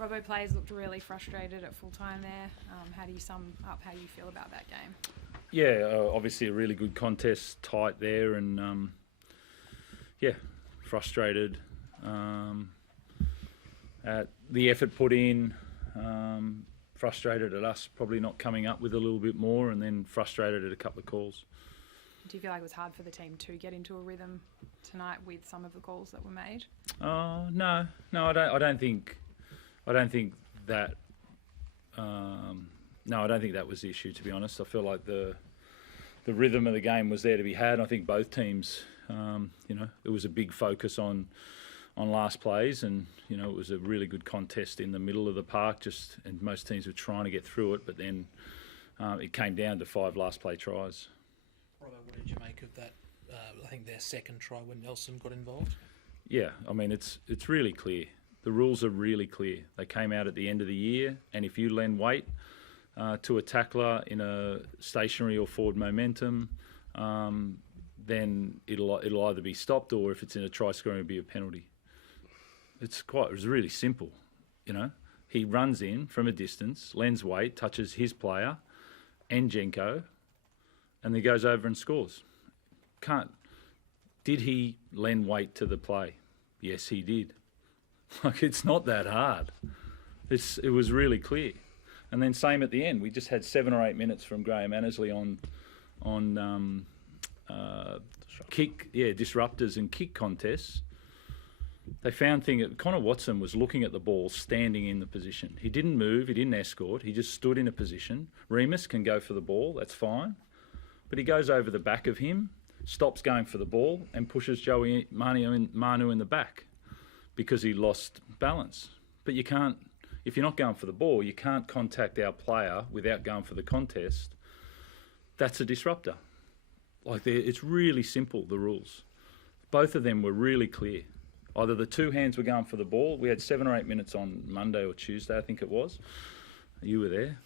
Robbo players looked really frustrated at full time there. How do you sum up how you feel about that game? Yeah, obviously a really good contest, tight there, and frustrated at the effort put in, frustrated at us probably not coming up with a little bit more, and then frustrated at a couple of calls. Do you feel like it was hard for the team to get into a rhythm tonight with some of the calls that were made? No, I don't think that. No, I don't think that was the issue, to be honest. I feel like the rhythm of the game was there to be had. I think both teams, it was a big focus on last plays, and it was a really good contest in the middle of the park. And most teams were trying to get through it, but then it came down to 5 last play tries. Robbo, what did you make of that? I think their second try when Nelson got involved. Yeah, I mean it's really clear. The rules are really clear. They came out at the end of the year, and if you lend weight to a tackler in a stationary or forward momentum, then it'll either be stopped, or if it's in a try scoring, it'll be a penalty. It was really simple, He runs in from a distance, lends weight, touches his player and Jenko, and then goes over and scores. Did he lend weight to the play? Yes, he did. It's not that hard. It was really clear. And then same at the end. We just had 7 or 8 minutes from Graham Annesley on disruptors and kick contests. They found Connor Watson was looking at the ball, standing in the position. He didn't move, he didn't escort, he just stood in a position. Remus can go for the ball, that's fine. But he goes over the back of him, stops going for the ball, and pushes Joey Manu in the back because he lost balance. But you can't, if you're not going for the ball, you can't contact our player without going for the contest. That's a disruptor. It's really simple, the rules. Both of them were really clear. Either the two hands were going for the ball. We had 7 or 8 minutes on Monday or Tuesday, I think it was. You were there.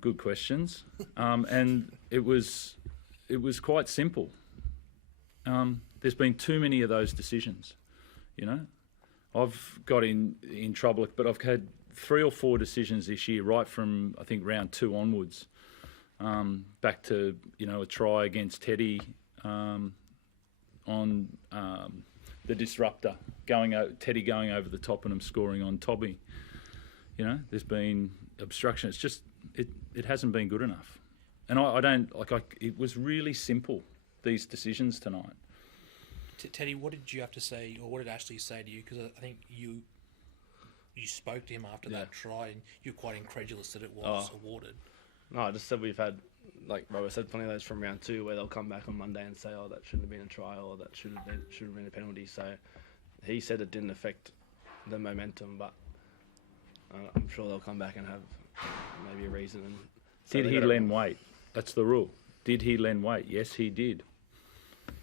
Good questions. And it was quite simple. There's been too many of those decisions, I've got in trouble, but I've had 3 or 4 decisions this year, right from, I think, round 2 onwards, back to, a try against Teddy on the disruptor, Teddy going over the top and him scoring on Tobby. There's been obstruction. It's just, it hasn't been good enough. And it was really simple, these decisions tonight. Teddy, what did you have to say, or what did Ashley say to you? Because I think you spoke to him after that try, and you're quite incredulous that it was awarded. No, I just said we've had, like Robert said, plenty of those from round 2 where they'll come back on Monday and say, that shouldn't have been a try, or that should have been a penalty. So he said it didn't affect the momentum, but I'm sure they'll come back and have maybe a reason. Did he lend weight? That's the rule. Did he lend weight? Yes, he did.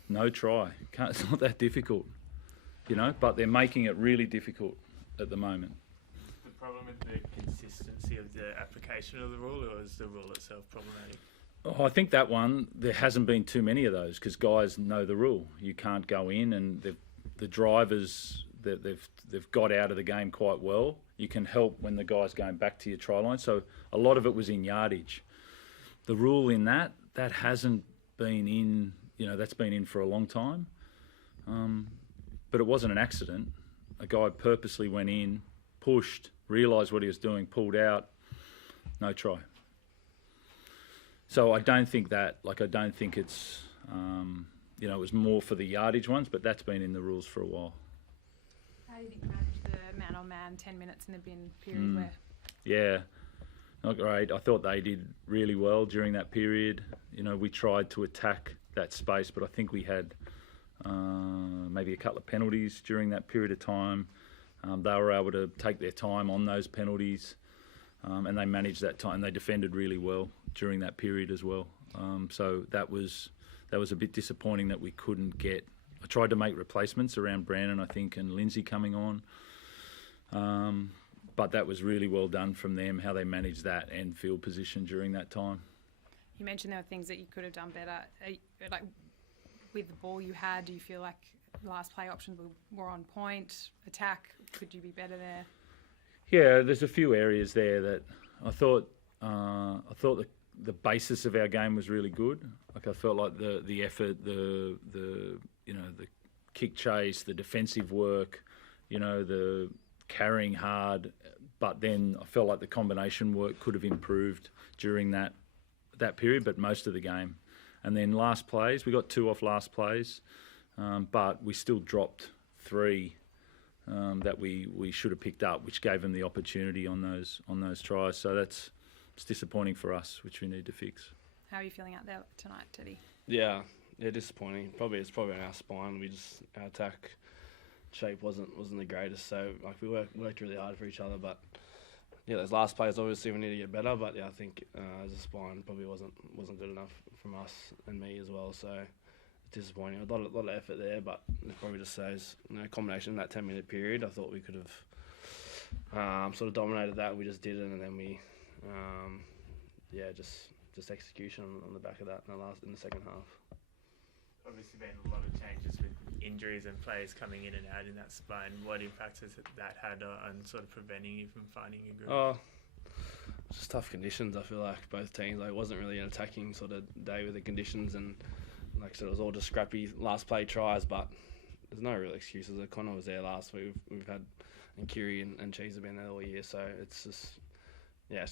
No try. It's not that difficult, but they're making it really difficult at the moment. The problem with the consistency of the application of the rule, or is the rule itself problematic? I think that one, there hasn't been too many of those because guys know the rule. You can't go in, and the drivers, they've got out of the game quite well. You can help when the guy's going back to your try line. So a lot of it was in yardage. The rule in that hasn't been in, that's been in for a long time. But it wasn't an accident. A guy purposely went in, pushed, realised what he was doing, pulled out, no try. So I don't think it's, it was more for the yardage ones, but that's been in the rules for a while. How do you think you managed the man-on-man 10 minutes in the bin period where? Yeah, not great. I thought they did really well during that period. We tried to attack that space, but I think we had maybe a couple of penalties during that period of time. They were able to take their time on those penalties, and they managed that time. They defended really well during that period as well. So that was a bit disappointing that we couldn't get. I tried to make replacements around Brandon, I think, and Lindsay coming on. But that was really well done from them, how they managed that and field position during that time. You mentioned there were things that you could have done better. Like with the ball you had, do you feel like last play options were on point? Attack, could you be better there? Yeah, there's a few areas there that I thought the basis of our game was really good. Like I felt like the effort, the kick chase, the defensive work, the carrying hard. But then I felt like the combination work could have improved during that period, but most of the game. And then last plays, we got 2 off last plays, but we still dropped 3 that we should have picked up, which gave them the opportunity on those tries. So it's disappointing for us, which we need to fix. How are you feeling out there tonight, Teddy? Yeah, disappointing. It's probably on our spine. Our attack shape wasn't the greatest. So like we worked really hard for each other, but yeah, those last plays obviously we need to get better. But yeah, I think as a spine probably wasn't good enough from us and me as well. So it's disappointing. A lot of effort there, but it probably just shows combination in that 10-minute period. I thought we could have sort of dominated that. We just didn't, and then we just execution on the back of that in the second half. Obviously been a lot of changes with injuries and players coming in and out in that spine. What impact has that had on sort of preventing you from finding a group? Oh, just tough conditions. I feel like both teams. Like, it wasn't really an attacking sort of day with the conditions, and like I said, it was all just scrappy last play tries. But there's no real excuses. Connor was there last week. We've had and Kiri and Cheese have been there all year, so it's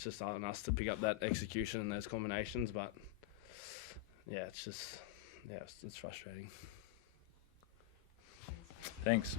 just on us to pick up that execution and those combinations. But yeah, it's frustrating. Thanks.